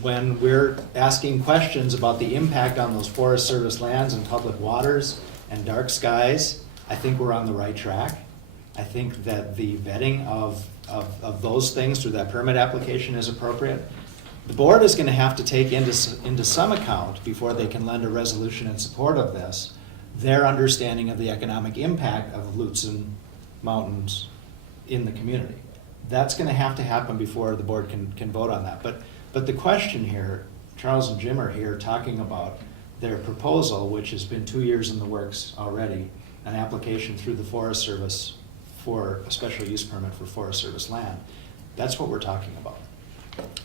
When we're asking questions about the impact on those Forest Service lands and public waters and dark skies, I think we're on the right track. I think that the vetting of those things through that permit application is appropriate. The board is going to have to take into some account, before they can lend a resolution in support of this, their understanding of the economic impact of Lutsen Mountains in the community. That's going to happen before the board can vote on that. But the question here, Charles and Jim are here talking about their proposal, which has been 2 years in the works already, an application through the Forest Service for a special use permit for Forest Service land. That's what we're talking about.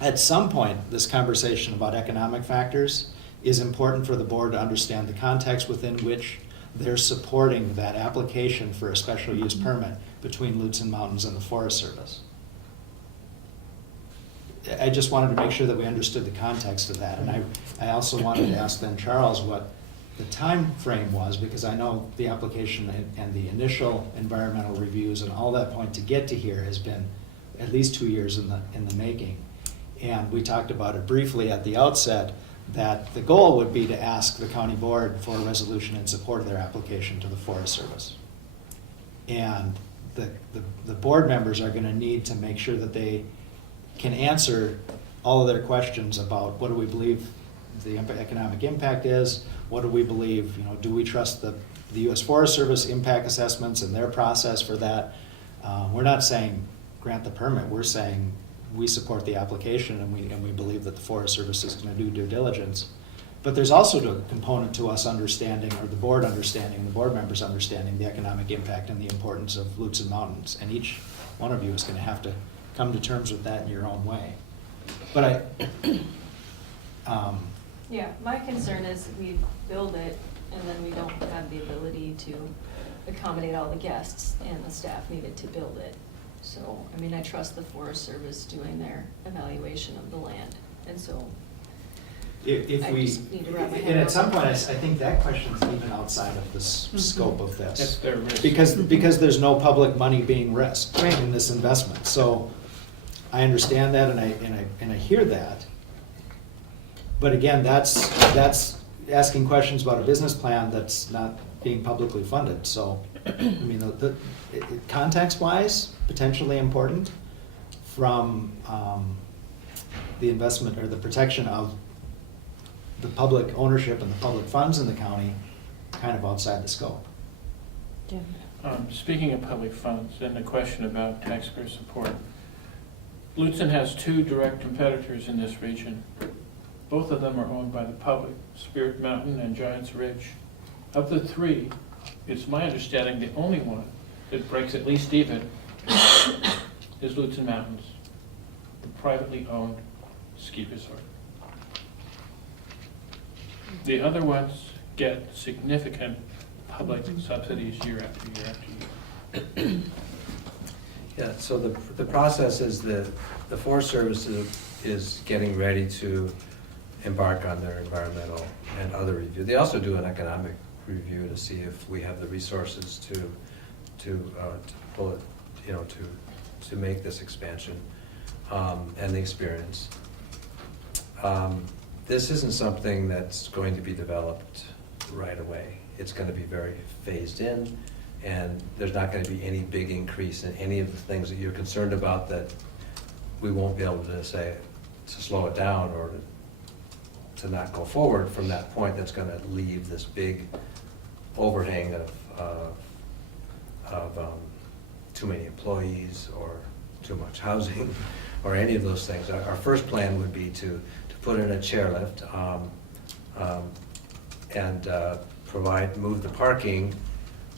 At some point, this conversation about economic factors is important for the board to understand the context within which they're supporting that application for a special use permit between Lutsen Mountains and the Forest Service. I just wanted to make sure that we understood the context of that, and I also wanted to ask then Charles what the time frame was, because I know the application and the initial environmental reviews and all that point to get to here has been at least 2 years in the making. And we talked about it briefly at the outset, that the goal would be to ask the county board for a resolution in support of their application to the Forest Service. And the board members are gonna need to make sure that they can answer all of their questions about what do we believe the economic impact is, what do we believe, do we trust the U.S. Forest Service impact assessments and their process for that? We're not saying grant the permit, we're saying we support the application and we believe that the Forest Service is going to do due diligence. But there's also a component to us understanding, or the board understanding, the board members understanding the economic impact and the importance of Lutsen Mountains. And each one of you is going to have to come to terms with that in your own way. But Yeah, my concern is we build it and then we don't have the ability to accommodate all the guests and the staff needed to build it. So, I mean, I trust the Forest Service doing their evaluation of the land, and so. if I we, just need to wrap my head and at around some point, I that. think that question is even outside of the scope of That's this. their risk. Because there's no public money being risked Right. in this investment. So I understand that and I hear that. But again, that's asking questions about a business plan that's not being publicly funded. So, I mean, the context-wise, potentially important from the investment or the protection of the public ownership and the public funds in the county, kind of outside the scope. Jim? Speaking of public funds and the question about taxpayer support, Lutsen has two direct competitors in this region. Both of them are owned by the public, Spirit Mountain and Giants Ridge. Of the three, it's my understanding the only one that breaks at least even is Lutsen Mountains, the privately owned ski resort. The other ones get significant public subsidies year after year after year. Yeah, so the process is the Forest Service is getting ready to embark on their environmental and other review. They also do an economic review to see if we have the resources to pull it, you know, to make this expansion, and the experience. This isn't something that's going to be developed right away. It's going to be very phased in, and there's not going to be any big increase in any of the things that you're concerned about that we won't be able to say, to slow it down or to not go forward from that point. That's going to leave this big overhang of too many employees or too much housing or any of those things. Our first plan would be to put in a chairlift and move the parking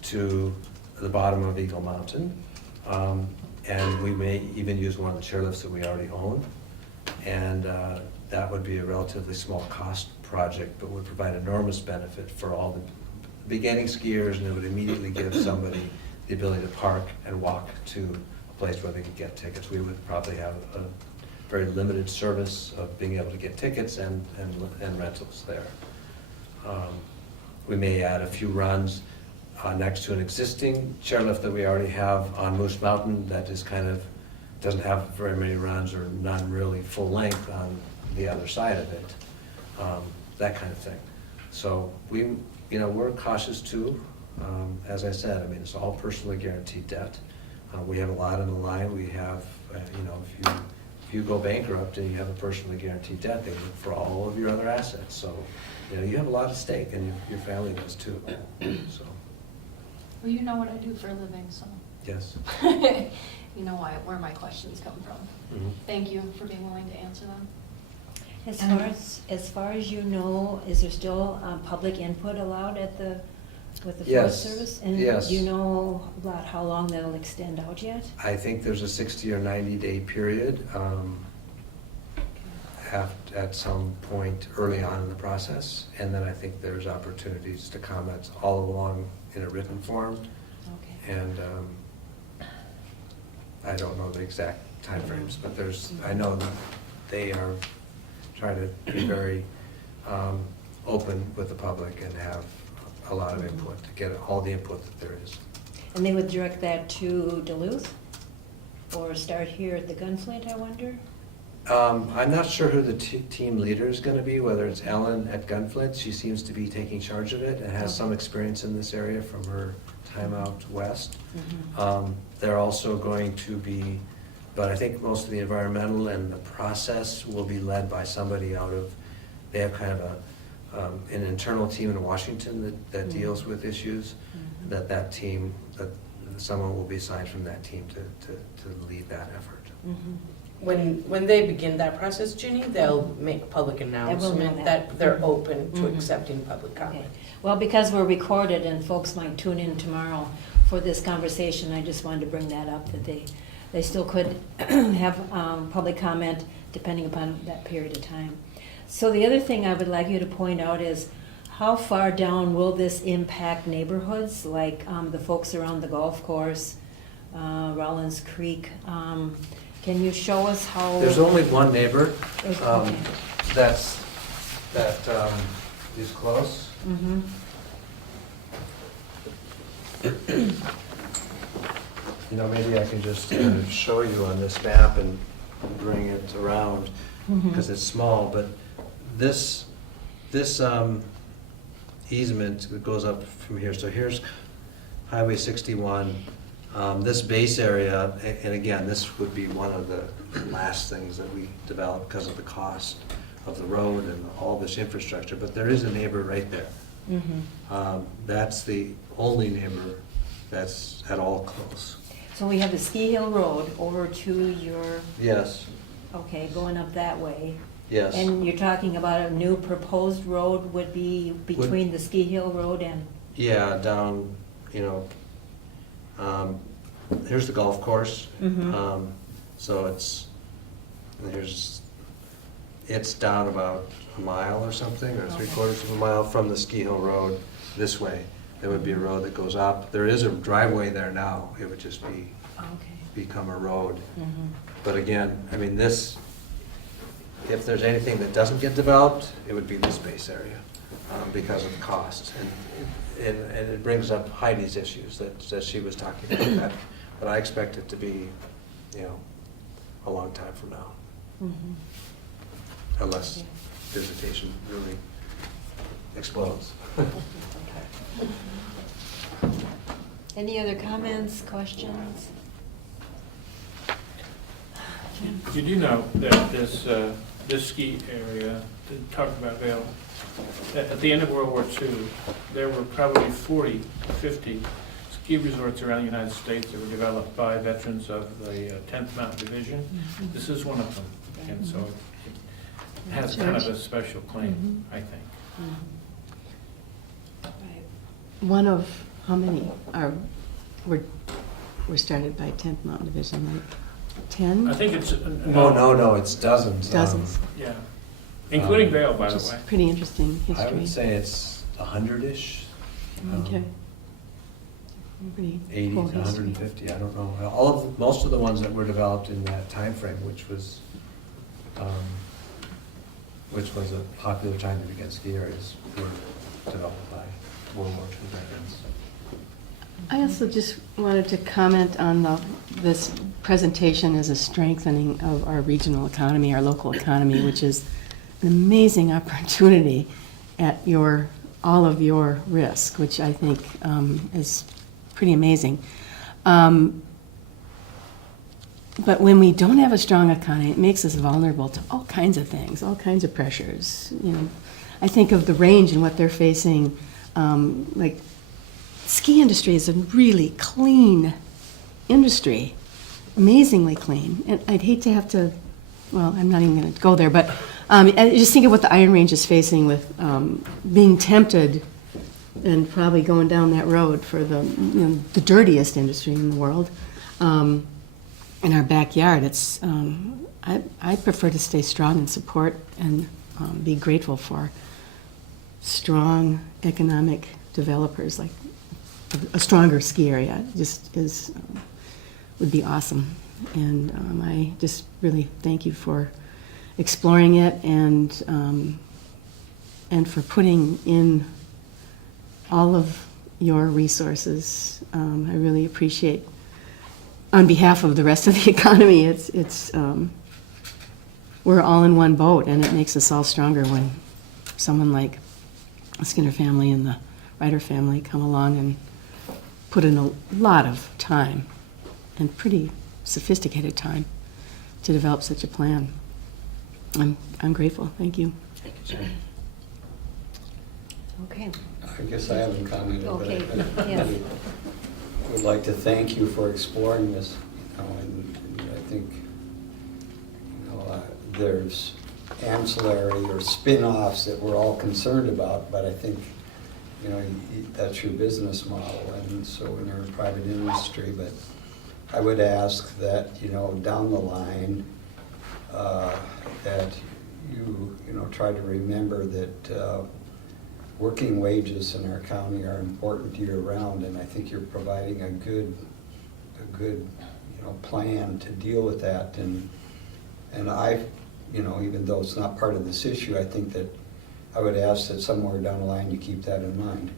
to the bottom of Eagle Mountain. And we may even use one of the chairlifts that we already own. And that would be a relatively small cost project, but would provide enormous benefit for all the beginning skiers, and it would immediately give somebody the ability to park and walk to a place where they could get tickets. We would probably have a very limited service of being able to get tickets and rentals there. We may add a few runs next to an existing chairlift that we already have on Moose Mountain that is kind of, doesn't have very many runs or none really full length on the other side of it, that kind of thing. So we're cautious too. As I said, I mean, it's all personally guaranteed debt. We have a lot on the line. We have, if you go bankrupt and you have a personally guaranteed debt, they look for all of your other assets. So, you have a lot at stake, and your family does too. So. Well, you know what I do for a living, so. Yes. You know where my questions come from. Mhm. Thank you for being willing to answer them. As far as you know, is there still public input allowed with the Yes, Forest Service? yes. And do you know about how long that'll extend out yet? I think there's a 60 or 90-day period at some point early on in the process, and then I think there's opportunities to comment all along in a written form. Okay. And I don't know the exact timeframes, but I know that they are trying to be very open with the public and have a lot of input, to get all the input that there is. And they would direct that to Duluth? Or start here at the Gunflint, I wonder? I'm not sure who the team leader is going to be, whether it's Ellen at Gunflint. She seems to be taking charge of it and has some experience in this area from her time out west. Mm-hmm. They're also going to be, but I think most of the environmental and the process will be led by somebody they have kind of an internal team in Washington that deals with issues, that team, that someone will be assigned from that team to lead that effort. Mm-hmm. When they begin that process, Ginny, they'll make a public announcement that. that they're open to Mhm. accepting public Okay. comment. Well, because we're recorded and folks might tune in tomorrow for this conversation, I just wanted to bring that up, that they still could have public comment depending upon that period of time. So the other thing I would like you to point out is, how far down will this impact neighborhoods, like the folks around the golf course, Rollins Creek? Can you show us how? There's only one neighbor Okay. that is close. Mhm. Maybe I can just kind of show you on this map and bring it around, because it's small, but this easement that goes up from here, so here's Highway 61, this base area, and again, this would be one of the last things that we develop because of the cost of the road and all this infrastructure, but there is a neighbor right there. Mhm. That's the only neighbor that's at all close. So we have the Ski Hill Road over to your, Yes, okay, going up that way. yes. And you're talking about a new proposed road would be between the Ski Hill Road and, Yeah, down, here's the golf course. Mhm. So it's down about a mile or something, or 3/4 of a mile from the Ski Hill Road this way. There would be a road that goes up. There is a driveway there now. It would just become a road. Mhm. But again, I mean, if there's anything that doesn't get developed, it would be this base area because of the cost. And it brings up Heidi's issues that she was talking about. But I expect it to be, a long time from now, Mhm. unless visitation really explodes. Any other comments, questions? You do know that this ski area, to talk about Vail, at the end of World War II, there were probably 40, 50 ski resorts around the United States that were developed by veterans of the 10th Mountain Division. Mhm. This is one of them, and so it has kind of a special claim, I think. Right. One of, how many were started by 10th Mountain Division, like 10? I think it's, No, it's dozens. Dozens. yeah, including Vail, by Which the is way. pretty interesting I history. would say it's 100-ish. Okay. Pretty 80 cool to history. 150, I don't know. Most of the ones that were developed in that time frame, which was a popular time to begin ski areas, were developed by World War II veterans. I also just wanted to comment on this presentation as a strengthening of our regional economy, our local economy, which is an amazing opportunity at all of your risk, which I think is pretty amazing. But when we don't have a strong economy, it makes us vulnerable to all kinds of things, all kinds of pressures. I think of the range and what they're facing. Like, ski industry is a really clean industry, amazingly clean. And I'd hate to have to, well, I'm not even going to go there, but I just think of what the Iron Range is facing with being tempted and probably going down that road for the dirtiest industry in the world. In our backyard, I prefer to stay strong and support and be grateful for strong economic developers. Like a stronger ski area just would be awesome. And I just really thank you for exploring it and for putting in all of your resources. I really appreciate, on behalf of the rest of the economy, we're all in one boat, and it makes us all stronger when someone like the Skinner family and the Ryder family come along and put in a lot of time and pretty sophisticated time to develop such a plan. I'm grateful. Thank you. Thank you, Jerry. Okay. I guess I haven't commented, but Okay, I yes. would like to thank you for exploring this, and I think, there's ancillary or spin-offs that we're all concerned about, but I think, that's your business model, and so when you're in private industry, but I would ask that, down the line, that you try to remember that working wages in our county are important year-round, and I think you're providing a good plan to deal with that. And I, even though it's not part of this issue, I think that I would ask that somewhere down the line you keep that in mind.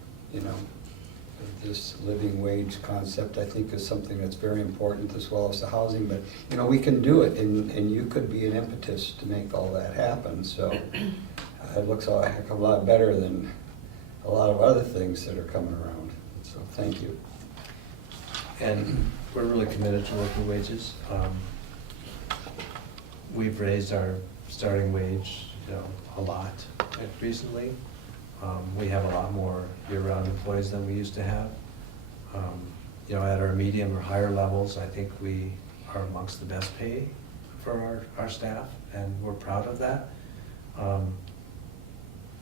This living wage concept, I think, is something that's very important, as well as the housing. But we can do it, and you could be an impetus to make all that happen. So it looks a heck of a lot better than a lot of other things that are coming around. So thank you. And we're really committed to working wages. We've raised our starting wage, a lot recently. We have a lot more year-round employees than we used to have. At our medium or higher levels, I think we are amongst the best pay for our staff, and we're proud of that.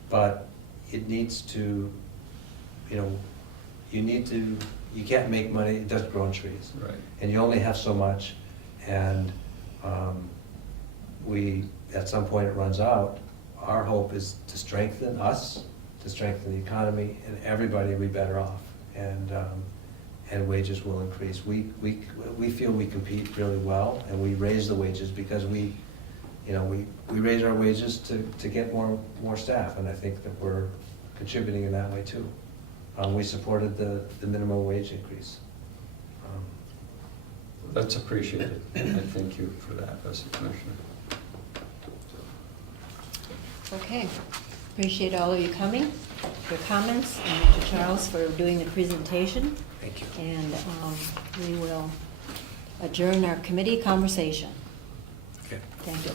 But it needs to, you can't make money, it doesn't grow on trees. Right. And you only have so much, and We, at some point it runs out. Our hope is to strengthen us, to strengthen the economy, and everybody will be better off. And wages will increase. We feel we compete really well, and we raise the wages because we raise our wages to get more staff, and I think that we're contributing in that way too. We supported the minimum wage increase. That's appreciated. I thank you for that, as a commissioner. Okay, appreciate all of you coming, your comments, and to Charles for doing the presentation. Thank you. And we will adjourn our committee conversation. Okay. Thank you.